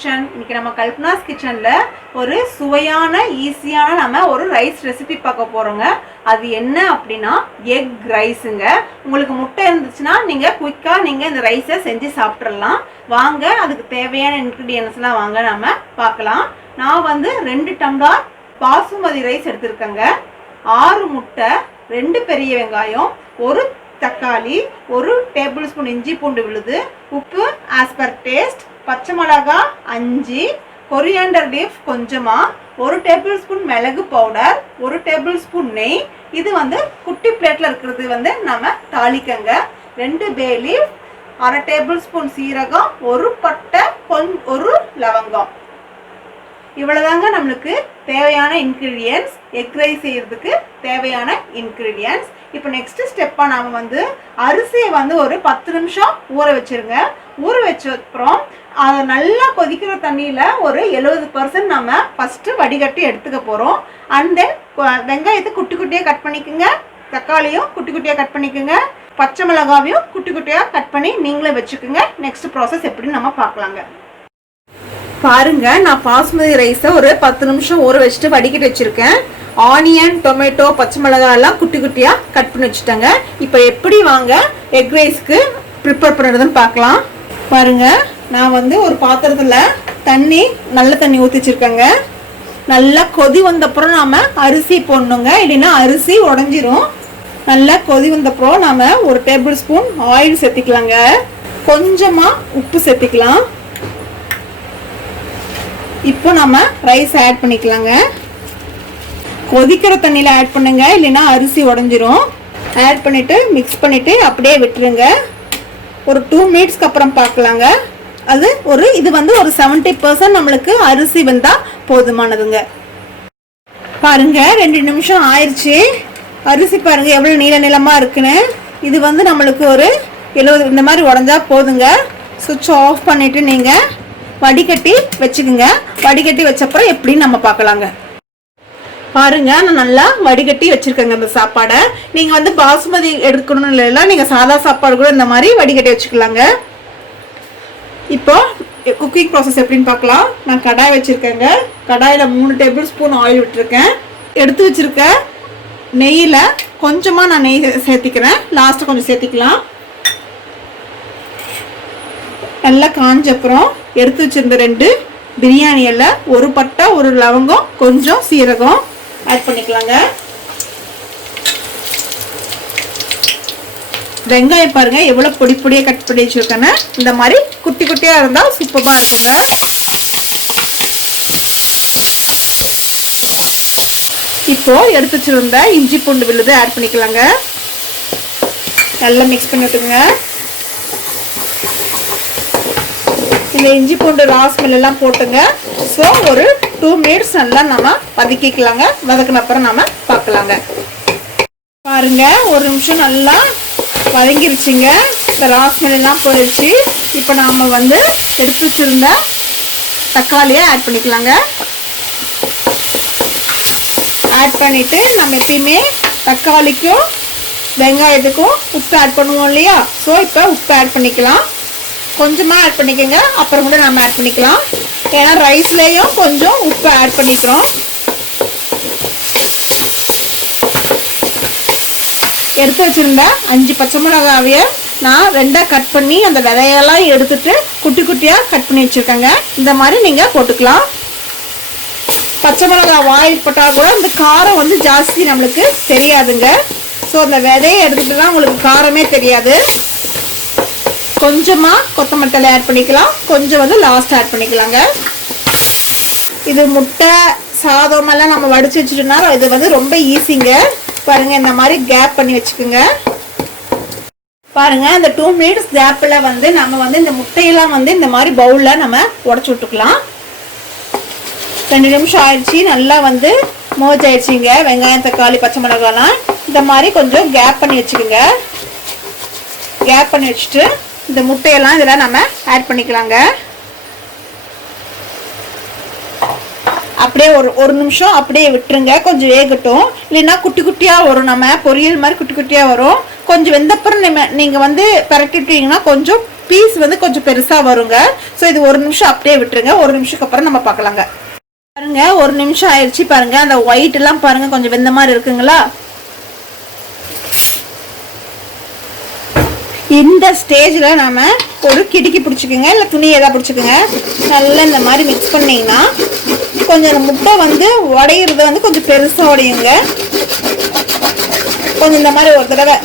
Kitchen. இன்னைக்கு நம்ம கல்பனாஸ் கிச்சன்ல ஒரு சுவையான ஈஸியான நம்ம ஒரு ரைஸ் ரெசிபி பார்க்க போறோங்க. அது என்ன அப்படின்னா எக் ரைஸுங்க. உங்களுக்கு முட்டை இருந்துச்சுன்னா நீங்க குயிக்கா நீங்க இந்த ரைஸை செஞ்சு சாப்பிட்றலாம். வாங்க அதுக்கு தேவையான இன்க்ரீடியன்ஸ்லாம் வாங்க நம்ம பார்க்கலாம். நான் வந்து 2 டம்ளர் பாசுமதி ரைஸ் எடுத்திருக்கேங்க. 6 முட்டை, 2 பெரிய வெங்காயம், 1 தக்காளி, 1 டேபிள் ஸ்பூன் இஞ்சி பூண்டு விழுது, உப்பு ஆஸ் பர் டேஸ்ட், பச்சை மிளகாய் 5, கொரியாண்டர் லீஃப் கொஞ்சமா, 1 டேபிள் ஸ்பூன் மிளகு பவுடர், 1 டேபிள் ஸ்பூன் நெய். இது வந்து குட்டி பிளேட்ல இருக்கிறது வந்து நம்ம தாளிக்கங்க. 2 பே லீஃப், 1/2 டேபிள் ஸ்பூன் சீரகம், 1 பட்டை, 1 லவங்கம். இவ்வளவுதாங்க நம்மளுக்கு தேவையான இன்கிரீடியன்ஸ். எக் ரைஸ் செய்யறதுக்கு தேவையான இன்கிரீடியன்ஸ். இப்போ நெக்ஸ்ட் ஸ்டெப்பா நாம வந்து அரிசியை வந்து ஒரு 10 நிமிஷம் ஊற வச்சிருங்க. ஊற வச்ச அப்புறம் அதை நல்லா கொதிக்கிற தண்ணியில ஒரு 70% நம்ம ஃபர்ஸ்ட் வடிகட்டி எடுத்துக்க போறோம். அண்ட் தென் வெங்காயத்தை குட்டி குட்டியா கட் பண்ணிக்கோங்க, தக்காளியும் குட்டி குட்டியா கட் பண்ணிக்கோங்க, பச்சை மிளகாவையும் குட்டி குட்டியா கட் பண்ணி நீங்களே வச்சுக்கோங்க. நெக்ஸ்ட் ப்ராசஸ் எப்படின்னு நம்ம பார்க்கலாங்க. பாருங்க, நான் பாஸ்மதி ரைஸை ஒரு 10 நிமிஷம் ஊற வச்சுட்டு வடிகட்டி வச்சிருக்கேன். ஆனியன், டொமேட்டோ, பச்சை மிளகாய் எல்லாம் குட்டி குட்டியா கட் பண்ணி வச்சுட்டாங்க. இப்போ எப்படி வாங்க எக் ரைஸ்க்கு ப்ரிப்பேர் பண்ணுறதுன்னு பார்க்கலாம். பாருங்க, நான் வந்து ஒரு பாத்திரத்துல நல்ல தண்ணி ஊற்றி வச்சிருக்கேங்க. நல்லா கொதி வந்தப்புறம் நாம அரிசி போடணுங்க, இல்லைன்னா அரிசி உடஞ்சிரும். நல்லா கொதி வந்தப்புறம் நாம 1 டேபிள் ஸ்பூன் ஆயில் சேர்த்திக்கலாங்க. கொஞ்சமா உப்பு சேர்த்திக்கலாம். இப்போ நம்ம ரைஸ் ஆட் பண்ணிக்கலாங்க. கொதிக்கிற தண்ணியில் ஆட் பண்ணுங்க, இல்லைன்னா அரிசி உடஞ்சிரும். ஆட் பண்ணிட்டு மிக்ஸ் பண்ணிட்டு அப்படியே விட்டுருங்க. ஒரு 2 மினிட்ஸ்க்கு அப்புறம் பார்க்கலாங்க. இது வந்து ஒரு 70% நம்மளுக்கு அரிசி வந்தா போதுமானதுங்க. பாருங்க, 2 நிமிஷம் ஆயிடுச்சு. அரிசி பாருங்க எவ்வளவு நீள நீளமா இருக்குன்னு. இது வந்து நம்மளுக்கு ஒரு 70 இந்த மாதிரி உடஞ்சா போதுங்க. சுவிட்ச் ஆஃப் பண்ணிட்டு நீங்க வடிகட்டி வச்சுக்கோங்க. வடிகட்டி வச்சப்பறம் எப்படின்னு நம்ம பார்க்கலாங்க. பாருங்க, நான் நல்லா வடிகட்டி வச்சிருக்கேங்க இந்த சாப்பாடை. நீங்க வந்து பாசுமதி எடுக்கணும் இல்லைன்னா நீங்க சாதா சாப்பாடு கூட இந்த மாதிரி வடிகட்டி வச்சுக்கலாங்க. இப்போ குக்கிங் ப்ராசஸ் எப்படின்னு பார்க்கலாம். நான் கடாய் வச்சிருக்கேங்க. கடாயில 3 டேபிள் ஸ்பூன் ஆயில் விட்டுருக்கேன். எடுத்து வச்சிருக்க நெய்யில கொஞ்சமா நான் நெய் சேர்த்திக்கிறேன். லாஸ்ட் கொஞ்சம் சேர்த்திக்கலாம். நல்லா காஞ்ச அப்புறம் எடுத்து வச்சிருந்த 2 பிரியாணி இலை, 1 பட்டை, 1 லவங்கம், கொஞ்சம் சீரகம் ஆட் பண்ணிக்கலாங்க. வெங்காயம் பாருங்க எவ்வளவு பொடி பொடியா கட் பண்ணி வச்சிருக்கேன்னு. இந்த மாதிரி குட்டி குட்டியா இருந்தா சூப்பரா இருக்குங்க. இப்போ எடுத்து வச்சிருந்த இஞ்சி பூண்டு விழுது ஆட் பண்ணிக்கலாங்க. நல்லா மிக்ஸ் பண்ணிட்டுங்க. இந்த இஞ்சி பூண்டு ராஸ்மெல் எல்லாம் போட்டுங்க. ஸோ ஒரு 2 மினிட்ஸ் நல்லா நம்ம வதக்கிக்கலாங்க. வதக்கின அப்புறம் நம்ம பார்க்கலாங்க. பாருங்க, 1 நிமிஷம் நல்லா வதங்கிருச்சுங்க. இந்த ராஸ்மெல் எல்லாம் போயிடுச்சு. இப்போ நாம வந்து எடுத்து வச்சிருந்த தக்காளியை ஆட் பண்ணிக்கலாங்க. ஆட் பண்ணிட்டு நம்ம எப்பயுமே தக்காளிக்கும் வெங்காயத்துக்கும் உப்பு ஆட் பண்ணுவோம் இல்லையா? ஸோ இப்போ உப்பு ஆட் பண்ணிக்கலாம். கொஞ்சமா ஆட் பண்ணிக்கோங்க, அப்புறம் கூட நம்ம ஆட் பண்ணிக்கலாம். ஏன்னா ரைஸ்லயும் கொஞ்சம் உப்பு ஆட் பண்ணிக்கிறோம். எடுத்து வச்சிருந்த 5 பச்சை மிளகாவிய நான் 2 கட் பண்ணி அந்த விதையெல்லாம் எடுத்துட்டு குட்டி குட்டியா கட் பண்ணி வச்சிருக்கேங்க. இந்த மாதிரி நீங்க போட்டுக்கலாம். பச்சை மிளகாய் வாயில் போட்டா கூட இந்த காரம் வந்து ஜாஸ்தி நம்மளுக்கு தெரியாதுங்க. ஸோ அந்த விதையை எடுத்துட்டு தான் உங்களுக்கு காரமே தெரியாது. கொஞ்சமா கொத்தமல்லி தழை ஆட் பண்ணிக்கலாம். கொஞ்சம் வந்து லாஸ்ட் ஆட் பண்ணிக்கலாங்க. இது முட்டை சாதம் எல்லாம் நம்ம வடிச்சு வச்சுட்டோம்னா இது வந்து ரொம்ப ஈஸிங்க. பாருங்க, இந்த மாதிரி கேப் பண்ணி வச்சுக்கோங்க. பாருங்க, இந்த 2 மினிட்ஸ் கேப்ல வந்து நம்ம வந்து இந்த முட்டையெல்லாம் வந்து இந்த மாதிரி பவுல்ல நம்ம உடைச்சு விட்டுக்கலாம். 2 நிமிஷம் ஆயிடுச்சு. நல்லா வந்து மோஜ் ஆயிடுச்சுங்க. வெங்காயம், தக்காளி, பச்சை மிளகாய்லாம் இந்த மாதிரி கொஞ்சம் கேப் பண்ணி வச்சுக்கோங்க. கேப் பண்ணி வச்சுட்டு இந்த முட்டையெல்லாம் இதெல்லாம் நம்ம ஆட் பண்ணிக்கலாங்க. அப்படியே ஒரு நிமிஷம் அப்படியே விட்டுருங்க. கொஞ்சம் வேகட்டும், இல்லைன்னா குட்டி குட்டியா வரும். நம்ம பொரியல் மாதிரி குட்டி குட்டியா வரும். கொஞ்சம் வெந்தப்புறம் நீங்க வந்து பரட்டிட்டீங்கன்னா கொஞ்சம் பீஸ் வந்து கொஞ்சம் பெருசா வருங்க. ஸோ இது 1 நிமிஷம் அப்படியே விட்டுருங்க. 1 நிமிஷத்துக்கு அப்புறம் நம்ம பார்க்கலாங்க. பாருங்க 1 நிமிஷம் ஆயிடுச்சு. பாருங்க அந்த ஒயிட் எல்லாம் பாருங்க கொஞ்சம் வெந்த மாதிரி இருக்குங்களா. இந்த ஸ்டேஜ்ல நாம ஒரு கிடுக்கி பிடிச்சிக்கோங்க, இல்லை துணி ஏதாவது பிடிச்சிக்கோங்க. நல்லா இந்த மாதிரி மிக்ஸ் பண்ணீங்கன்னா கொஞ்சம் அந்த முட்டை வந்து உடையிறது வந்து கொஞ்சம் பெருசா உடையுங்க. கொஞ்சம் இந்த மாதிரி ஒரு தடவை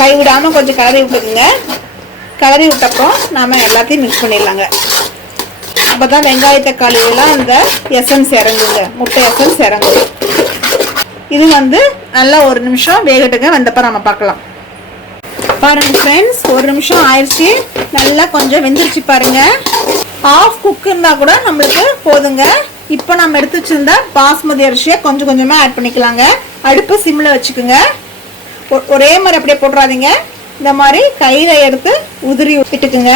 கைவிடாம கொஞ்சம் கிளறி விட்டுக்குங்க. கிளறி விட்டப்பறம் நாம எல்லாத்தையும் மிக்ஸ் பண்ணிடலாங்க. அப்பதான் வெங்காய தக்காளி எல்லாம் அந்த எசன்ஸ் இறங்குங்க, முட்டை எசன்ஸ் இறங்கும். இது வந்து நல்லா 1 நிமிஷம் வேகட்டுங்க. வந்தப்ப நம்ம பார்க்கலாம். பாருங்க ஃப்ரெண்ட்ஸ் 1 நிமிஷம் ஆயிடுச்சு. நல்லா கொஞ்சம் வெந்துருச்சு பாருங்க. ஆஃப் குக் இருந்தா கூட நம்மளுக்கு போதுங்க. இப்போ நம்ம எடுத்து வச்சிருந்தா பாஸ்மதி அரிசியை கொஞ்சம் கொஞ்சமா ஆட் பண்ணிக்கலாங்க. அடுப்பு சிம்ல வச்சுக்கோங்க. ஒரே மாதிரி அப்படியே போட்டுறாதீங்க. இந்த மாதிரி கையில எடுத்து உதிரி விட்டுக்குங்க.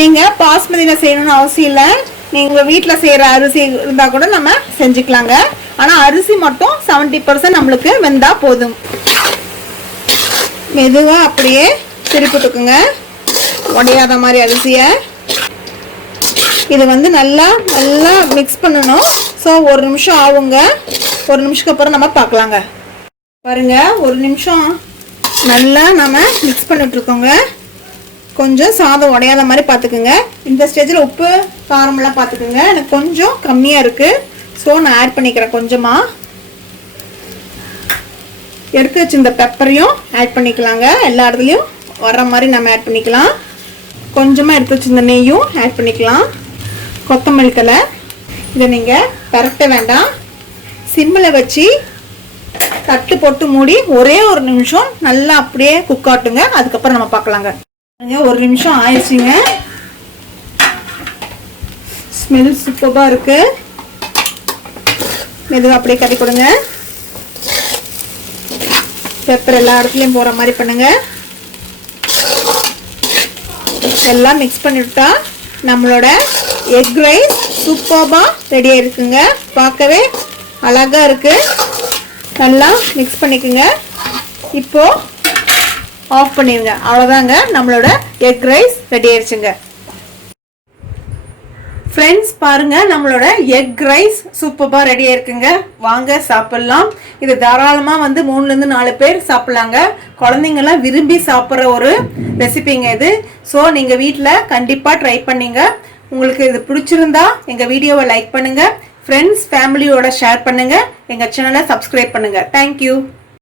நீங்க பாஸ்மதியில செய்யணும்னு அவசியம் இல்லை. நீங்க வீட்டில் செய்யற அரிசி இருந்தா கூட நம்ம செஞ்சுக்கலாங்க. ஆனா அரிசி மட்டும் 70% நம்மளுக்கு வெந்தா போதும். மெதுவா அப்படியே திருப்பிட்டுக்குங்க, உடையாத மாதிரி அரிசியை. இது வந்து நல்லா நல்லா மிக்ஸ் பண்ணணும். ஸோ 1 நிமிஷம் ஆகுங்க. 1 நிமிஷத்துக்கு அப்புறம் நம்ம பார்க்கலாங்க. பாருங்க 1 நிமிஷம் நல்லா நம்ம மிக்ஸ் பண்ணிட்டு இருக்கோங்க. கொஞ்சம் சாதம் உடையாத மாதிரி பார்த்துக்குங்க. இந்த ஸ்டேஜில் உப்பு காரமெல்லாம் பார்த்துக்குங்க. எனக்கு கொஞ்சம் கம்மியாக இருக்கு. ஸோ நான் ஆட் பண்ணிக்கிறேன். கொஞ்சமா எடுத்து வச்சு இந்த பெப்பரையும் ஆட் பண்ணிக்கலாங்க. எல்லா இடத்துலையும் வர்ற மாதிரி நம்ம ஆட் பண்ணிக்கலாம். கொஞ்சமாக எடுத்து வச்சு இந்த நெய்யும் ஆட் பண்ணிக்கலாம். கொத்தமல்லி தழை. இதை நீங்கள் பரட்ட வேண்டாம். சிம்மில் வச்சு தட்டு போட்டு மூடி ஒரே 1 நிமிஷம் நல்லா அப்படியே குக் ஆட்டுங்க. அதுக்கப்புறம் நம்ம பார்க்கலாங்க. 1 நிமிஷம் ஆயிடுச்சுங்க. ஸ்மெல் சூப்பராக இருக்கு. மெதுவாக அப்படியே கட்டி கொடுங்க. பெப்பர் எல்லா இடத்துலையும் போகிற மாதிரி பண்ணுங்க. எல்லாம் மிக்ஸ் பண்ணிவிட்டா நம்மளோட எக் ரைஸ் சூப்பராக ரெடியாக இருக்குங்க. பார்க்கவே அழகாக இருக்கு. நல்லா மிக்ஸ் பண்ணிக்கோங்க. இப்போ ஆஃப் பண்ணிடுங்க. அவ்வளோதாங்க, நம்மளோட எக் ரைஸ் ரெடி ஆயிடுச்சுங்க. ஃப்ரெண்ட்ஸ் பாருங்க நம்மளோட எக் ரைஸ் சூப்பராக ரெடியாக இருக்குங்க. வாங்க சாப்பிட்லாம். இது தாராளமாக வந்து 3லேருந்து 4 பேர் சாப்பிட்லாங்க. குழந்தைங்கள்லாம் விரும்பி சாப்பிட்ற ஒரு ரெசிபிங்க இது. ஸோ நீங்கள் வீட்டில் கண்டிப்பாக ட்ரை பண்ணிங்க. உங்களுக்கு இது பிடிச்சிருந்தா எங்கள் வீடியோவை லைக் பண்ணுங்கள், ஃப்ரெண்ட்ஸ் ஃபேமிலியோட ஷேர் பண்ணுங்கள், எங்கள் சேனலை சப்ஸ்கிரைப் பண்ணுங்கள். தேங்க்யூ.